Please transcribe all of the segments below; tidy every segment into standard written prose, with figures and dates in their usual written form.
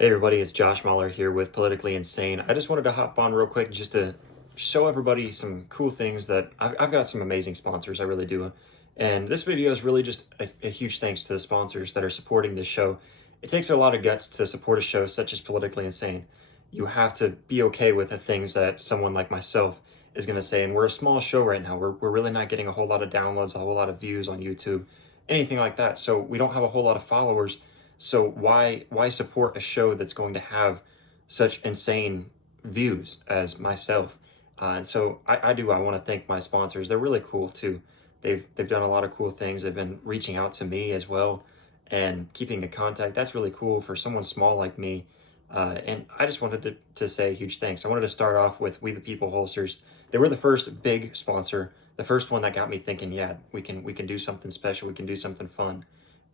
Hey everybody, it's Josh Mahler here with Politically Insane. I just wanted to hop on real quick just to show everybody some cool things that I've got some amazing sponsors, I really do. And this video is really just a huge thanks to the sponsors that are supporting this show. It takes a lot of guts to support a show such as Politically Insane. You have to be okay with the things that someone like myself is going to say. And we're a small show right now. We're really not getting a whole lot of downloads, a whole lot of views on YouTube, anything like that. So we don't have a whole lot of followers. So why support a show that's going to have such insane views as myself? And so I want to thank my sponsors. They're really cool too. They've done a lot of cool things. They've been reaching out to me as well and keeping in contact. That's really cool for someone small like me. And I just wanted to say a huge thanks. I wanted to start off with We the People holsters. They were the first big sponsor, the first one that got me thinking, yeah, we can do something special. We can do something fun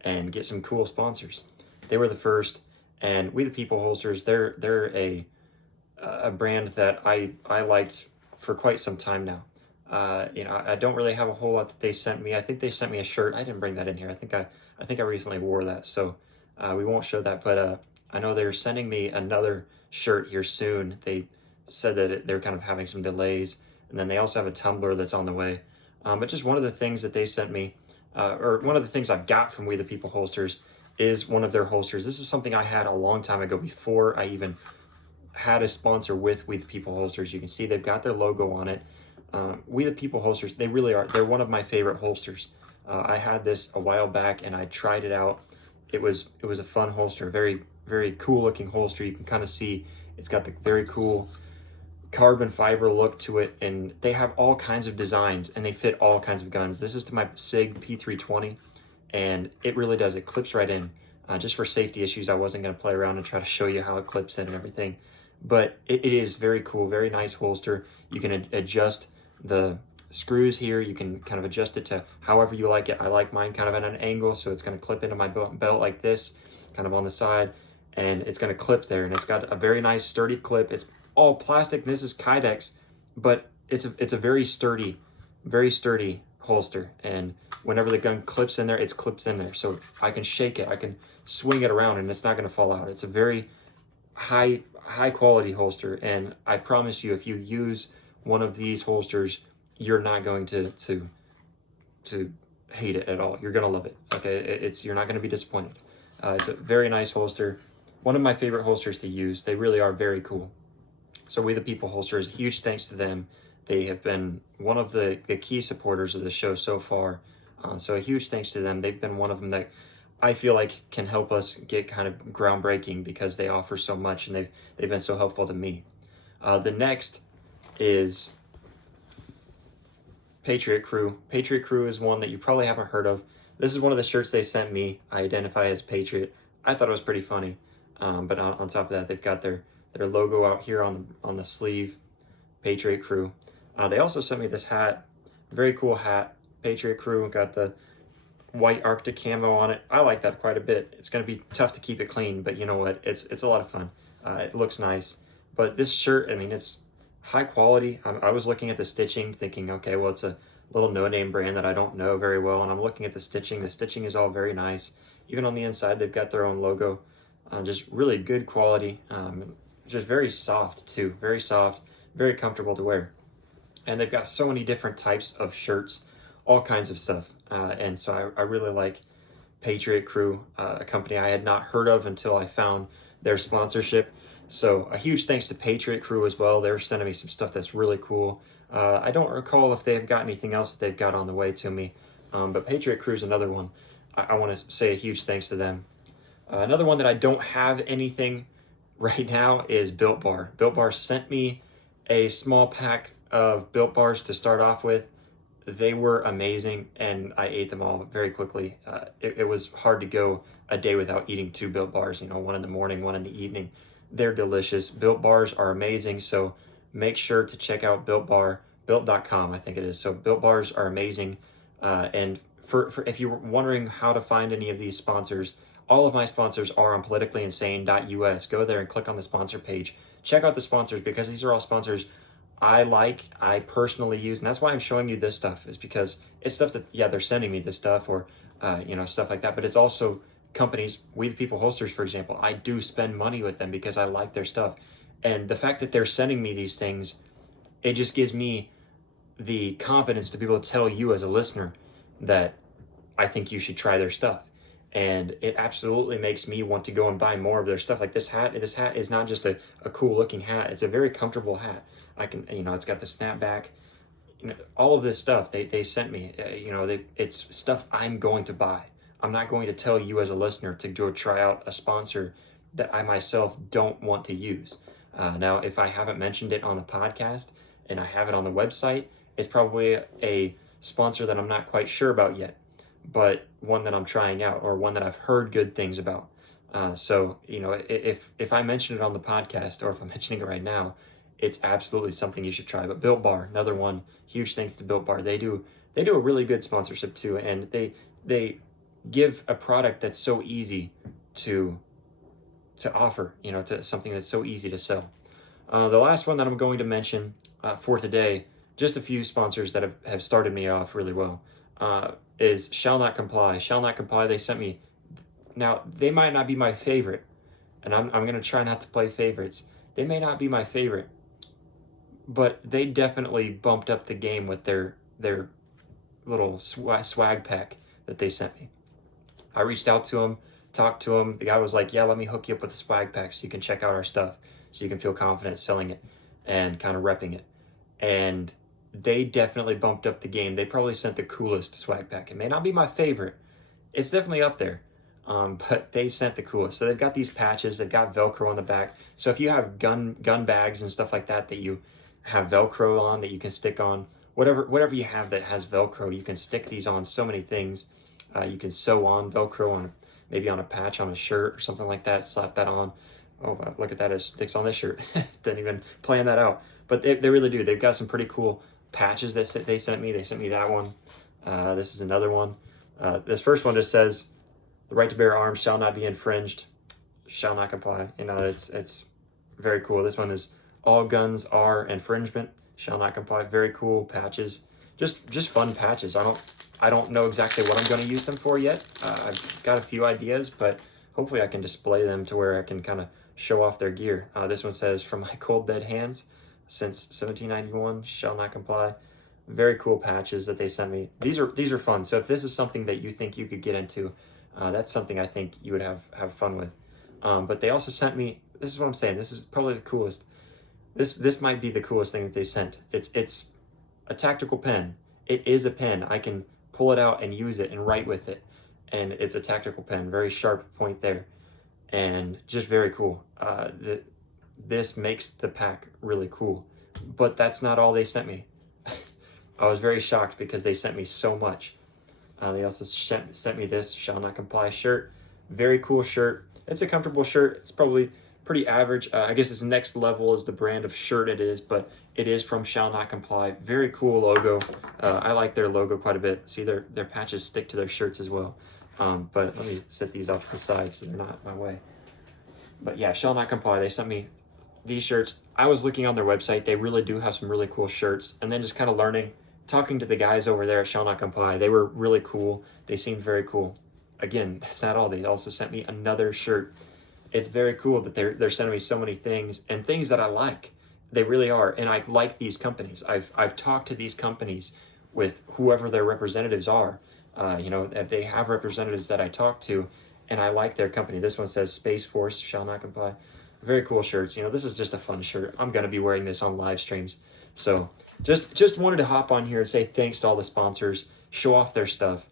and get some cool sponsors. They were the first, and We the People holsters, they're a brand that I liked for quite some time now. I don't really have a whole lot that they sent me. I think they sent me a shirt. I didn't bring that in here. I think I recently wore that, so we won't show that. But I know they're sending me another shirt here soon. They said that they're kind of having some delays, and then they also have a tumbler that's on the way. But just one of the things that they sent me, or one of the things I got from We the People holsters, is one of their holsters. This is something I had a long time ago before I even had a sponsor with We the People holsters. You can see they've got their logo on it. We the People holsters, they really are. They're one of my favorite holsters. I had this a while back and I tried it out. It was a fun holster, very, very cool looking holster. You can kind of see it's got the very cool carbon fiber look to it, and they have all kinds of designs and they fit all kinds of guns. This is to my SIG P320. And it really does. It clips right in. Just for safety issues, I wasn't going to play around and try to show you how it clips in and everything. But it is very cool, very nice holster. You can adjust the screws here. You can kind of adjust it to however you like it. I like mine kind of at an angle, so it's going to clip into my belt like this, kind of on the side. And it's going to clip there. And it's got a very nice sturdy clip. It's all plastic. This is Kydex, but it's a very sturdy holster, and whenever the gun clips in there, it clips in there, so I can shake it, I can swing it around, and it's not going to fall out. It's a very high quality holster, and I promise you, if you use one of these holsters, you're not going to hate it at all. You're going to love it. Okay, you're not going to be disappointed. It's a very nice holster, one of my favorite holsters to use. They really are very cool. So We the People holsters, huge thanks to them. They have been one of the key supporters of the show so far. So a huge thanks to them. They've been one of them that I feel like can help us get kind of groundbreaking because they offer so much and they've been so helpful to me. The next is Patriot Crew. Patriot Crew is one that you probably haven't heard of. This is one of the shirts they sent me. I identify as Patriot. I thought it was pretty funny. But on top of that, they've got their logo out here on the sleeve, Patriot Crew. They also sent me this hat, very cool hat, Patriot Crew, got the white Arctic camo on it. I like that quite a bit. It's going to be tough to keep it clean, but you know what? It's a lot of fun. It looks nice. But this shirt, I mean, it's high quality. I was looking at the stitching thinking, okay, well, it's a little no-name brand that I don't know very well, and I'm looking at the stitching. The stitching is all very nice. Even on the inside, they've got their own logo. Just really good quality. Just very soft, too. Very soft, very comfortable to wear. And they've got so many different types of shirts, all kinds of stuff. And so I really like Patriot Crew, a company I had not heard of until I found their sponsorship. So a huge thanks to Patriot Crew as well. They're sending me some stuff that's really cool. I don't recall if they've got anything else that they've got on the way to me. But Patriot Crew is another one. I want to say a huge thanks to them. Another one that I don't have anything right now is Built Bar. Built Bar sent me a small pack of Built Bars to start off with. They were amazing, and I ate them all very quickly. It was hard to go a day without eating 2 Built Bars, one in the morning, one in the evening. They're delicious. Built Bars are amazing, so make sure to check out built.com, I think it is. So Built Bars are amazing, and for if you're wondering how to find any of these sponsors, all of my sponsors are on politicallyinsane.us. Go there and click on the sponsor page. Check out the sponsors, because these are all sponsors I personally use, and that's why I'm showing you this stuff, is because it's stuff that, yeah, they're sending me this stuff, or stuff like that, but it's also companies, We the People holsters, for example, I do spend money with them because I like their stuff. And the fact that they're sending me these things, it just gives me the confidence to be able to tell you as a listener that I think you should try their stuff. And it absolutely makes me want to go and buy more of their stuff. Like this hat is not just a cool looking hat. It's a very comfortable hat. I can, it's got the snapback, all of this stuff they sent me, it's stuff I'm going to buy. I'm not going to tell you as a listener to go try out a sponsor that I myself don't want to use. Now, if I haven't mentioned it on the podcast and I have it on the website, it's probably a sponsor that I'm not quite sure about yet, but one that I'm trying out or one that I've heard good things about. So, if I mention it on the podcast or if I'm mentioning it right now, it's absolutely something you should try. But Built Bar, another one, huge thanks to Built Bar. They do a really good sponsorship too, and they give a product that's so easy to offer, to something that's so easy to sell. The last one that I'm going to mention for today, just a few sponsors that have started me off really well, is Shall Not Comply. Shall Not Comply, they sent me, now they might not be my favorite, and I'm going to try not to play favorites. They may not be my favorite, but they definitely bumped up the game with their little swag pack that they sent me. I reached out to them, talked to them. The guy was like, yeah, let me hook you up with a swag pack so you can check out our stuff, so you can feel confident selling it and kind of repping it. And they definitely bumped up the game. They probably sent the coolest swag pack. It may not be my favorite. It's definitely up there. But they sent the coolest. So they've got these patches. They've got Velcro on the back. So if you have gun bags and stuff like that you have Velcro on that you can stick on, whatever you have that has Velcro, you can stick these on so many things. You can sew on Velcro maybe on a patch on a shirt or something like that. Slap that on. Oh, look at that! It sticks on this shirt. Didn't even plan that out. But they really do. They've got some pretty cool patches that they sent me. They sent me that one. This is another one. This first one just says, "The right to bear arms shall not be infringed, shall not comply." It's very cool. This one is, "All guns are infringement, shall not comply." Very cool patches. Just fun patches. I don't know exactly what I'm going to use them for yet. I've got a few ideas, but hopefully I can display them to where I can kind of show off their gear. This one says, "From my cold dead hands since 1791, shall not comply." Very cool patches that they sent me. These are fun. So if this is something that you think you could get into, that's something I think you would have fun with. But they also sent me, this is what I'm saying, this is probably the coolest. This might be the coolest thing that they sent. It's a tactical pen. It is a pen. I can pull it out and use it and write with it. And it's a tactical pen, very sharp point there. And just very cool. This makes the pack really cool. But that's not all they sent me. I was very shocked because they sent me so much. They also sent me this Shall Not Comply shirt. Very cool shirt. It's a comfortable shirt. It's probably pretty average. I guess its next level is the brand of shirt it is, but it is from Shall Not Comply. Very cool logo. I like their logo quite a bit. See, their patches stick to their shirts as well. But let me set these off to the side so they're not in my way. But yeah, Shall Not Comply. They sent me these shirts. I was looking on their website. They really do have some really cool shirts. And then just kind of learning, talking to the guys over there at Shall Not Comply. They were really cool. They seemed very cool. Again, that's not all. They also sent me another shirt. It's very cool that they're sending me so many things and things that I like. They really are. And I like these companies. I've talked to these companies with whoever their representatives are. If they have representatives that I talk to, and I like their company. This one says Space Force Shall Not Comply. Very cool shirts. This is just a fun shirt. I'm going to be wearing this on live streams. So just wanted to hop on here and say thanks to all the sponsors, show off their stuff.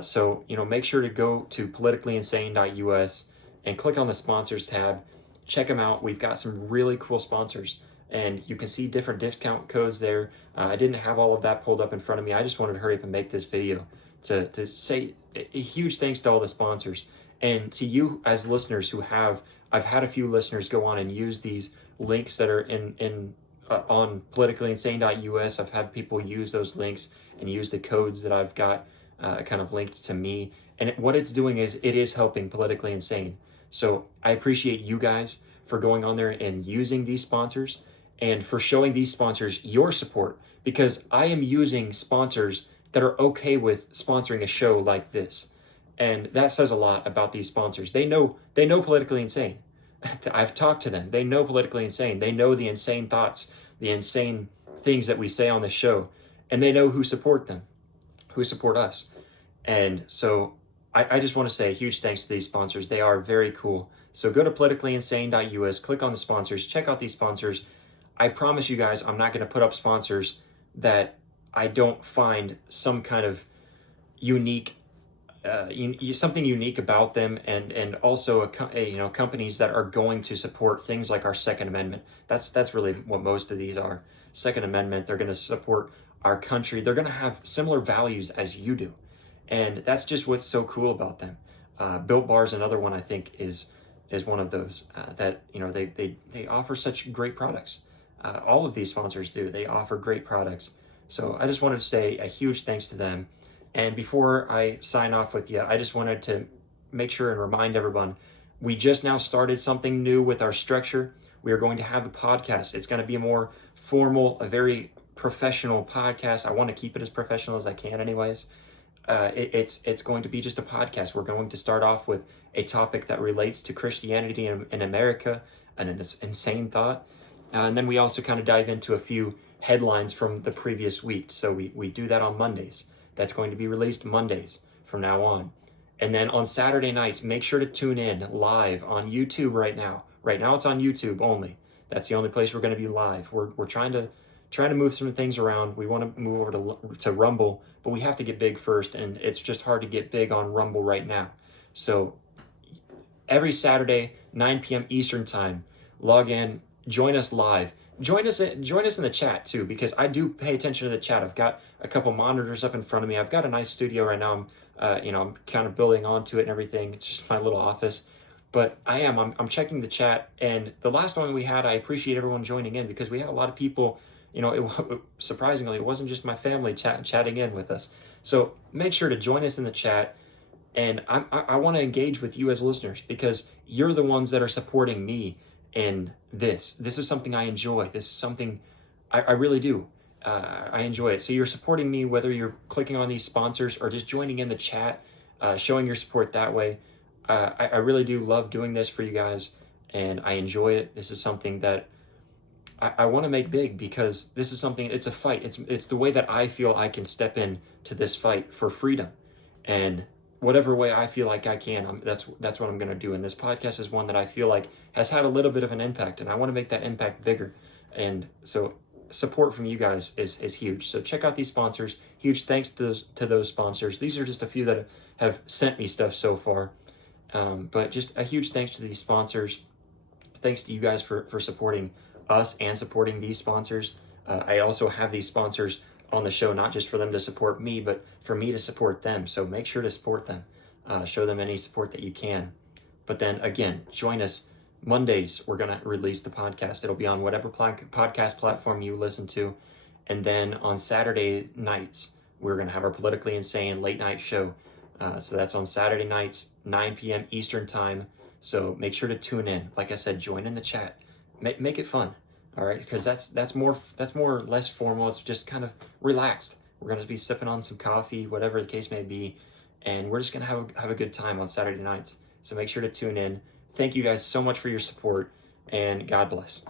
So make sure to go to politicallyinsane.us and click on the sponsors tab. Check them out. We've got some really cool sponsors, and you can see different discount codes there. I didn't have all of that pulled up in front of me. I just wanted to hurry up and make this video to say a huge thanks to all the sponsors, and to you as listeners I've had a few listeners go on and use these links that are on politicallyinsane.us. I've had people use those links and use the codes that I've got kind of linked to me. And what it's doing is it is helping Politically Insane. So I appreciate you guys for going on there and using these sponsors and for showing these sponsors your support, because I am using sponsors that are okay with sponsoring a show like this. And that says a lot about these sponsors. They know Politically Insane. I've talked to them. They know Politically Insane. They know the insane thoughts, the insane things that we say on the show, and they know who support them, who support us. And so I just want to say a huge thanks to these sponsors. They are very cool. So go to politicallyinsane.us, click on the sponsors, check out these sponsors. I promise you guys, I'm not going to put up sponsors that I don't find some kind of unique, something unique about them, and also companies that are going to support things like our Second Amendment. That's really what most of these are. Second Amendment. They're going to support our country. They're going to have similar values as you do, and that's just what's so cool about them. Built Bar is another one I think is one of those that they offer such great products. All of these sponsors do. They offer great products. So I just wanted to say a huge thanks to them. And before I sign off with you, I just wanted to make sure and remind everyone, we just now started something new with our structure. We are going to have the podcast. It's going to be a more formal, a very professional podcast. I want to keep it as professional as I can anyways. It's going to be just a podcast. We're going to start off with a topic that relates to Christianity in America, and an insane thought. And then we also kind of dive into a few headlines from the previous week. So we do that on Mondays. That's going to be released Mondays from now on. And then on Saturday nights, make sure to tune in live on YouTube right now. Right now it's on YouTube only. That's the only place we're going to be live. We're trying to move some things around. We want to move over to Rumble, but we have to get big first, and it's just hard to get big on Rumble right now. So every Saturday, 9 p.m. Eastern time, log in, join us live. Join us in the chat too, because I do pay attention to the chat. I've got a couple monitors up in front of me. I've got a nice studio right now. I'm kind of building onto it and everything. It's just my little office, but I'm checking the chat. And the last one we had, I appreciate everyone joining in, because we had a lot of people. Surprisingly, it wasn't just my family chatting in with us. So make sure to join us in the chat. And I want to engage with you as listeners, because you're the ones that are supporting me in this. This is something I enjoy. This is something I really do. I enjoy it. So you're supporting me, whether you're clicking on these sponsors or just joining in the chat, showing your support that way. I really do love doing this for you guys, and I enjoy it. This is something that I want to make big, because this is something, it's a fight. It's the way that I feel I can step in to this fight for freedom. And whatever way I feel like I can, that's what I'm going to do. And this podcast is one that I feel like has had a little bit of an impact, and I want to make that impact bigger. And so support from you guys is huge. So check out these sponsors. Huge thanks to those sponsors. These are just a few that have sent me stuff so far. But just a huge thanks to these sponsors. Thanks to you guys for supporting us and supporting these sponsors. I also have these sponsors on the show, not just for them to support me, but for me to support them. So make sure to support them. Show them any support that you can. But then again, join us Mondays. We're going to release the podcast. It'll be on whatever podcast platform you listen to. And then on Saturday nights, we're going to have our Politically Insane late night show. So that's on Saturday nights, 9 p.m. Eastern time. So make sure to tune in. Like I said, join in the chat. Make it fun. All right, because that's more or less formal. It's just kind of relaxed. We're going to be sipping on some coffee, whatever the case may be, and we're just going to have a good time on Saturday nights. So make sure to tune in. Thank you guys so much for your support, and God bless.